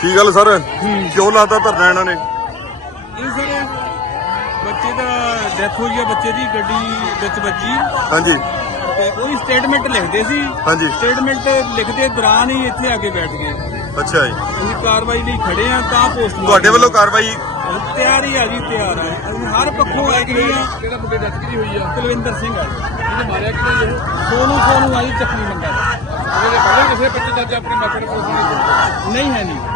ਕੀ ਗੱਲ ਸਰ ਕਿਉਂ ਲਾਤਾ ਧਰਨਾ ਇਹਨਾਂ ਨੇ ਇਹ ਸਰ ਬੱਚੇ ਦਾ ਡੈਥ ਹੋ ਗਿਆ ਬੱਚੇ ਦੀ ਗੱਡੀ ਵਿੱਚ ਵੱਜੀ ਹਾਂਜੀ ਤੇ ਕੋਈ ਸਟੇਟਮੈਂਟ ਲਿਖਦੇ ਸੀ ਹਾਂਜੀ ਸਟੇਟਮੈਂਟ ਲਿਖਦੇ ਦੌਰਾਨ ਹੀ ਇੱਥੇ ਆ ਕੇ ਬੈਠ ਗਏ ਅੱਛਾ ਜੀ ਅਸੀਂ ਕਾਰਵਾਈ ਲਈ ਖੜੇ ਆ ਤਾਂ ਪੋਸਟ ਤੁਹਾਡੇ ਵੱਲੋਂ ਕਾਰਵਾਈ ਤਿਆਰੀ ਹੀ ਆ ਜੀ ਤਿਆਰ ਆ ਅਸੀਂ ਹਰ ਪੱਖੋਂ ਆ ਗਏ ਆ ਜਿਹੜਾ ਮੁੰਡੇ ਦਾ ਜ਼ਖਮੀ ਹੋਈ ਆ ਤਲਵਿੰਦਰ ਸਿੰਘ ਆ ਇਹਨੇ ਮਾਰਿਆ ਕਿ ਇਹ ਸੋਨੂੰ ਸੋਨੂੰ ਆਈ ਜ਼ਖਮੀ ਬੰਦਾ ਇਹਦੇ ਪਹਿਲੇ ਕਿਸੇ ਪੱਤੇ ਦਰਜ ਆਪਣੇ ਮੱਥੇ ਤੇ ਨਹੀਂ ਹੈ ਨਹੀਂ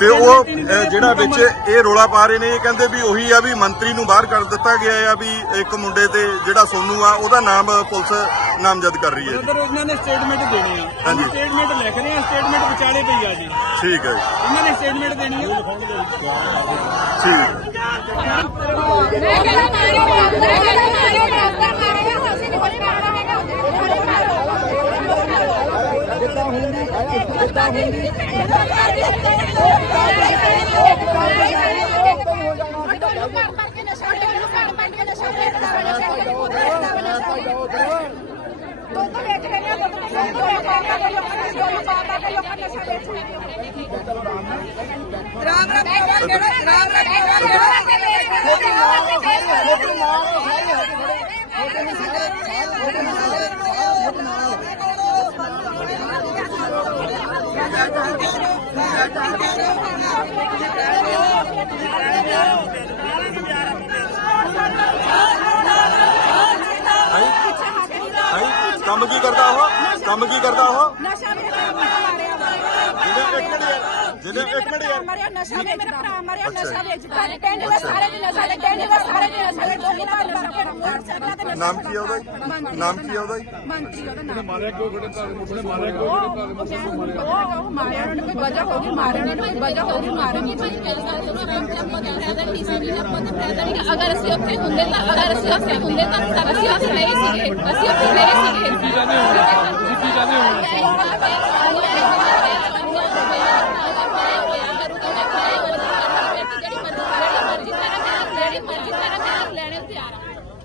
ਤੇ ਉਹ ਜਿਹੜਾ ਵਿੱਚ ਇਹ ਰੋਲਾ ਪਾ ਰਹੇ ਨੇ ਇਹ ਕਹਿੰਦੇ ਵੀ ਉਹੀ ਆ ਵੀ ਮੰਤਰੀ ਨੂੰ ਬਾਹਰ ਕਰ ਦਿੱਤਾ ਗਿਆ ਆ ਵੀ ਇੱਕ ਮੁੰਡੇ ਤੇ ਜਿਹੜਾ ਸੋਨੂ ਆ ਉਹਦਾ ਨਾਮ ਪੁਲਿਸ ਨਾਮਜ਼ਦ ਕਰ ਰਹੀ ਹੈ ਠੀਕ ਹੈ ਹਿੰਦੀ ਕਿਤਾਬ ਹਿੰਦੀ ਕਿਤਾਬ ਹਿੰਦੀ کار پر کي نشه کي کار پنهن کي نشه کي ڪڏهن ਕੰਮ ਕੀ ਕਰਦਾ ਉਹ ਕੰਮ ਕੀ ਕਰਦਾ ਉਹ ਨਸ਼ਾ ਵੀ ਹਰਾਮ ਮਾਰਿਆ ਜਿਹਨੇ ਇੱਕ ਮਿੰਟ ਮਾਰਿਆ ਨਸ਼ਾ ਵੀ ਮੇਰਾ ਭਰਾ ਮਾਰਿਆ ਨਸ਼ਾ ਵੀ ਜਿਹੜਾ ਟੈਂਡ ਦਾ ਸਾਰੇ ਦਿਨ ਸਾਰੇ ਟੈਂਡ ਦਾ ਸਾਰੇ ਦਿਨ ਸਾਰੇ ਦੋ ਨਾਮ ਕੀ ਆ ਉਹਦਾ ਨਾਮ ਕੀ ਆ ਉਹਦਾ ਮੰਤਰੀ ਉਹਦਾ ਨਾਮ ਮਾਰਿਆ ਕਿਉਂ ਘੜੇ ਕਰਦੇ ਮੁੱਢੇ ਮਾਰਿਆ ਕਿਉਂ ਖੜੇ ਕਰਦੇ ਮੁੱਢੇ ਮਾਰਿਆ ਕਿਉਂ ਖੜੇ ਕਰਦੇ ਉਹ ਮਾਰਿਆ ਉਹਨੂੰ ਕੋਈ ਵਜ੍ਹਾ ਹੋਗੀ ਮਾਰਿਆ ਉਹਨੂੰ ਕੋਈ ਵਜ੍ਹਾ ਹੋਗੀ ਮਾਰਿਆ ਕਿਉਂ ਅਗਰ ਅਸੀਂ ਉੱਥੇ ਹੁੰਦੇ ਤਾਂ ਅਗਰ ਅਸੀਂ ਉੱਥੇ ਹੁੰਦੇ ਤਾਂ ਅਸੀਂ ਅਸੀਂ ਨਹੀਂ ਸੀਗੇ ਅਸੀਂ ਉੱਥੇ ਨਹੀ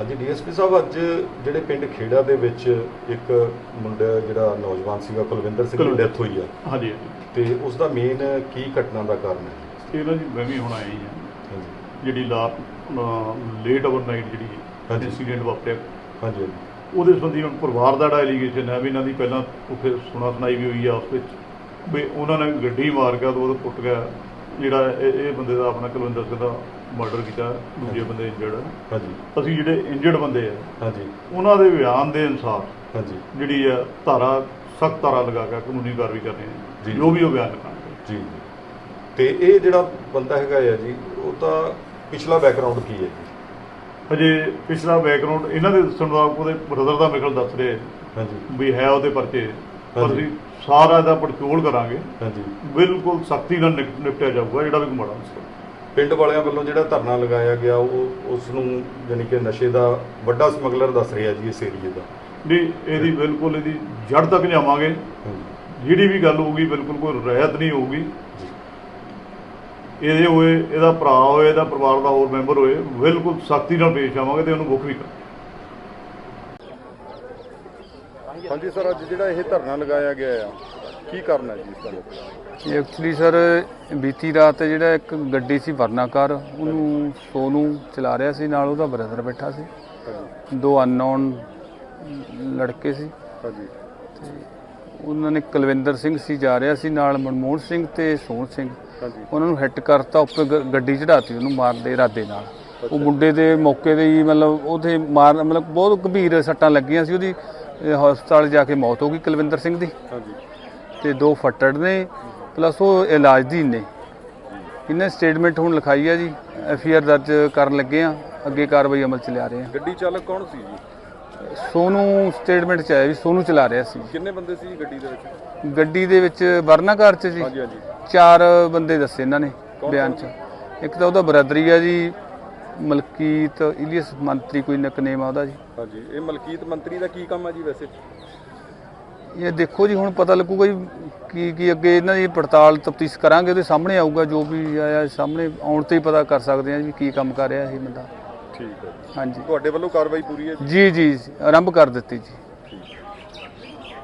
ਅੱਜ ਡੀਐਸਪੀ ਸਾਹਿਬ ਅੱਜ ਜਿਹੜੇ ਪਿੰਡ ਖੇੜਾ ਦੇ ਵਿੱਚ ਇੱਕ ਮੁੰਡਾ ਜਿਹੜਾ ਨੌਜਵਾਨ ਸੀਗਾ ਕੁਲਵਿੰਦਰ ਸਿੰਘ ਦੀ ਡੈਥ ਹੋਈ ਆ ਹਾਂਜੀ ਤੇ ਉਸ ਦਾ ਮੇਨ ਕੀ ਘਟਨਾ ਦਾ ਕਾਰਨ ਹੈ ਇਹ ਇਹਦਾ ਜੀ ਵਹਿਮੀ ਹੋਣਾ ਹੈ ਜਿਹੜੀ ਲਾਪ ਲੇਟ ਨਾਈਟ ਜਿਹੜੀ ਇਨਸੀਡੈਂਟ ਵਾਪਰਿਆ ਹਾਂਜੀ ਉਹਦੇ ਸੰਬੰਧੀ ਹੁਣ ਪਰਿਵਾਰ ਦਾ ਜਿਹੜਾ ਐਲੀਗੇਸ਼ਨ ਹੈ ਵੀ ਇਹਨਾਂ ਦੀ ਪਹਿਲਾਂ ਉਹ ਫਿਰ ਸੁਣਾ ਸੁਣਾਈ ਵੀ ਹੋਈ ਆ ਉਸ ਵਿੱਚ ਵੀ ਉਹਨਾਂ ਨੇ ਗੱਡੀ ਮਾਰ ਗਿਆ ਉਹਦੇ ਪੁੱਟ ਗਿਆ ਜਿਹੜਾ ਇਹ ਬੰਦੇ ਦਾ ਆਪਣਾ ਕੁਲਵਿੰਦਰ ਸਿੰਘ ਦਾ ਮਰਡਰ ਕੀਤਾ ਦੂਜੇ ਬੰਦੇ ਇੰਜਰਡ ਹਾਂਜੀ ਅਸੀਂ ਜਿਹੜੇ ਇੰਜਰਡ ਬੰਦੇ ਆ ਹਾਂਜੀ ਉਹਨਾਂ ਦੇ ਬਿਆਨ ਦੇ ਅਨੁਸਾਰ ਹਾਂਜੀ ਜਿਹੜੀ ਆ ਧਾਰਾ ਸਖਤ ਧਾਰਾ ਲਗਾ ਕੇ ਕਾਨੂੰਨੀ ਕਾਰਵਾਈ ਕਰਨੀ ਹੈ ਜੋ ਵੀ ਉਹ ਬਿਆਨ ਕਰਨਗੇ ਜੀ ਤੇ ਇਹ ਜਿਹੜਾ ਬੰਦਾ ਹੈਗਾ ਆ ਜੀ ਉਹ ਤਾਂ ਪਿਛਲਾ ਬੈਕਗ੍ਰਾਉਂਡ ਕੀ ਹੈ ਜੀ ਅਜੇ ਪਿਛਲਾ ਬੈਕਗ੍ਰਾਉਂਡ ਇਹਨਾਂ ਦੇ ਦੱਸਣ ਦਾ ਉਹਦੇ ਬ੍ਰਦਰ ਦਾ ਮਿਕਲ ਦੱਸ ਰਹੇ ਹਾਂਜੀ ਵੀ ਹੈ ਉਹਦੇ ਪਰਚੇ ਹਾਂਜੀ ਸਾਰਾ ਇਹਦਾ ਪਟਕੋਲ ਕਰਾਂਗੇ ਹਾਂਜੀ ਬਿਲਕੁਲ ਸਖਤੀ ਨਾਲ ਨਿਪਟਿਆ ਜਾਊਗਾ ਜਿਹੜਾ ਵੀ ਕੋ ਮਾੜਾ ਹੁੰਦਾ ਪਿੰਡ ਵਾਲਿਆਂ ਵੱਲੋਂ ਜਿਹੜਾ ਧਰਨਾ ਲਗਾਇਆ ਗਿਆ ਉਹ ਉਸ ਨੂੰ ਯਾਨੀ ਕਿ ਨਸ਼ੇ ਦਾ ਵੱਡਾ ਸਮਗਲਰ ਦੱਸ ਰਿਹਾ ਜੀ ਇਸ ਏਰੀਆ ਦਾ ਨਹੀਂ ਇਹਦੀ ਬਿਲਕੁਲ ਇਹਦੀ ਜੜ ਤੱਕ ਨਹੀਂ ਆਵਾਂਗੇ ਜਿਹੜੀ ਵੀ ਗੱਲ ਹੋਊਗੀ ਬਿਲਕੁਲ ਕੋਈ ਰਹਿਤ ਨਹੀਂ ਹੋਊਗੀ ਇਹਦੇ ਹੋਏ ਇਹਦਾ ਭਰਾ ਹੋਏ ਇਹਦਾ ਪਰਿਵਾਰ ਦਾ ਹੋਰ ਮੈਂਬਰ ਹੋਏ ਬਿਲਕੁਲ ਸਖਤੀ ਨਾਲ ਪੇਸ਼ ਆਵਾਂਗੇ ਤੇ ਉਹਨੂੰ ਬੁੱਕ ਵੀ ਹਾਂਜੀ ਸਰ ਅੱਜ ਜਿਹੜਾ ਇਹ ਧਰਨਾ ਲਗਾਇਆ ਗਿਆ ਆ ਕੀ ਕਰਨਾ ਜੀ ਇਸ ਦਾ ਤੁਹਾਨੂੰ ਐਕਚੁਅਲੀ ਸਰ ਬੀਤੀ ਰਾਤ ਜਿਹੜਾ ਇੱਕ ਗੱਡੀ ਸੀ ਵਰਨਾਕਾਰ ਉਹਨੂੰ ਸੋਨੂ ਚਲਾ ਰਿਆ ਸੀ ਨਾਲ ਉਹਦਾ ਬ੍ਰਦਰ ਬੈਠਾ ਸੀ ਦੋ ਅਨਨੋਨ ਲੜਕੇ ਸੀ ਉਹਨਾਂ ਨੇ ਕੁਲਵਿੰਦਰ ਸਿੰਘ ਸੀ ਜਾ ਰਿਹਾ ਸੀ ਨਾਲ ਮਨਮੋਹਨ ਸਿੰਘ ਤੇ ਸੋਨ ਸਿੰਘ ਹਾਂਜੀ ਉਹਨਾਂ ਨੂੰ ਹਿੱਟ ਕਰਤਾ ਉੱਪਰ ਗੱਡੀ ਚੜਾਤੀ ਉਹਨੂੰ ਮਾਰ ਦੇ ਇਰਾਦੇ ਨਾਲ ਉਹ ਮੁੰਡੇ ਦੇ ਮੌਕੇ ਤੇ ਹੀ ਮਤਲਬ ਉਥੇ ਮਾਰ ਮਤਲਬ ਬਹੁਤ ਗੰਭੀਰ ਸੱਟਾਂ ਲੱਗੀਆਂ ਸੀ ਉਹਦੀ ਹਸਪਤਾਲ ਜਾ ਕੇ ਮੌਤ ਹੋ ਗਈ ਕੁਲਵਿੰਦਰ ਸਿੰਘ ਦੀ ਹਾਂਜੀ ਤੇ ਦੋ ਫੱਟੜ ਨੇ ਪਲੱਸ ਉਹ ਇਲਾਜਦੀਨ ਨੇ ਇਹਨੇ ਸਟੇਟਮੈਂਟ ਹੁਣ ਲਿਖਾਈ ਆ ਜੀ ਐਫਆਰ ਦਰਜ ਕਰਨ ਲੱਗੇ ਆ ਅੱਗੇ ਕਾਰਵਾਈ ਅਮਲ ਚ ਲਿਆ ਰਹੇ ਆ ਗੱਡੀ ਚਾਲਕ ਕੌਣ ਸੀ ਜੀ ਸੋਨੂ ਸਟੇਟਮੈਂਟ ਚ ਆਇਆ ਵੀ ਸੋਨੂ ਚਲਾ ਰਿਹਾ ਸੀ ਕਿੰਨੇ ਬੰਦੇ ਸੀ ਗੱਡੀ ਦੇ ਵਿੱਚ ਗੱਡੀ ਦੇ ਵਿੱਚ ਵਰਨਾ ਘਰ ਚ ਜੀ ਹਾਂਜੀ ਹਾਂਜੀ ਚਾਰ ਬੰਦੇ ਦੱਸੇ ਇਹਨਾਂ ਨੇ ਬਿਆਨ ਚ ਇੱਕ ਤਾਂ ਉਹਦਾ ਬਰਾਦਰੀ ਆ ਜੀ ਮਲਕੀਤ ਇਲੀਅਸ ਮੰਤਰੀ ਕੋਈ ਨਿਕਨੇਮ ਆ ਉਹਦਾ ਜੀ ਹਾਂਜੀ ਇਹ ਮਲਕੀਤ ਮੰਤਰੀ ਦਾ ਕੀ ਕੰਮ ਆ ਜੀ ਵੈਸੇ ਇਹ ਦੇਖੋ ਜੀ ਹੁਣ ਪਤਾ ਲੱਗੂਗਾ ਜੀ ਕੀ ਕੀ ਅੱਗੇ ਇਹਨਾਂ ਦੀ ਪੜਤਾਲ ਤਫਤੀਸ਼ ਕਰਾਂਗੇ ਉਹਦੇ ਸਾਹਮਣੇ ਆਊਗਾ ਜੋ ਵੀ ਆਇਆ ਸਾਹਮਣੇ ਆਉਣ ਤੇ ਹੀ ਪਤਾ ਕਰ ਸਕਦੇ ਆ ਜੀ ਕੀ ਕੰਮ ਕਰ ਰਿਹਾ ਇਹ ਬੰਦਾ ਠੀਕ ਹੈ ਹਾਂਜੀ ਤੁਹਾਡੇ ਵੱਲੋਂ ਕਾਰਵਾਈ ਪੂਰੀ ਹੈ ਜੀ ਜੀ ਆਰੰਭ ਕਰ ਦਿੱਤੀ ਜੀ